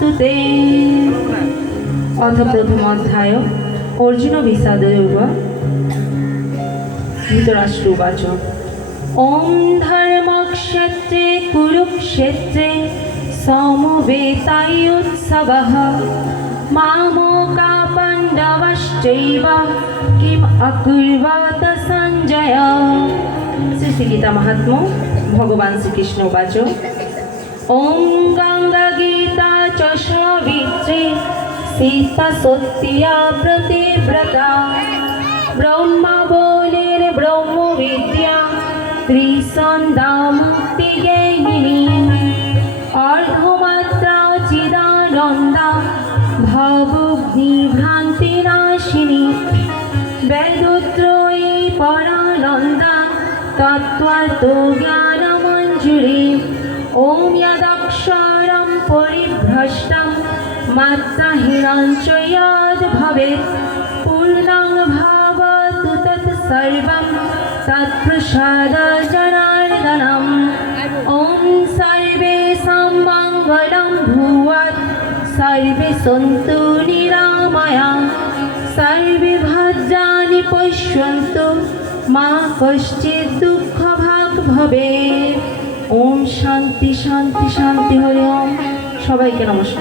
নমস্তুতে। অথ প্রথম অধ্যায় অর্জুন বিষাদয়োগ। ধৃতরাষ্ট্র উবাচ ওম ধর্মক্ষেত্রে কুরুক্ষেত্রে সমবেতাयुत्सवः मामोका पाण्डवश्चैव किम अकुर्वत सञ्जय। श्री गीता महात्म्य भगवान श्रीकृष्ण उवाच ओम गंगा गीता च सावित्री सीता सत्या प्रतिव्रता ब्रह्मा बोलेर ब्रह्म विद्या त्रिसंध्या मुक्ति ज्ञानिनी अर्धमात्रा चिदानंदा भवग्नि भ्रांति नाशिनी वेदोत्रयी परानंदा तत्त्वतो ज्ञान मंजूरी ओम यदक्षरं परिभ्रष्टं मात्राहीनं च यद् भवेत् पूर्णं भवतु तत्सर्वं तत्प्रसादजनार्दनम्। ओम सर्वेषां मङ्गलं भूयात् सर्वे सन्तु निरामयाः सर्वे भद्राणि पश्यन्तु मा कश्चित् दुःखभाग् भवेत्। ओम शांति शांति शांति हरि ओम। सबाइके नमस्कार।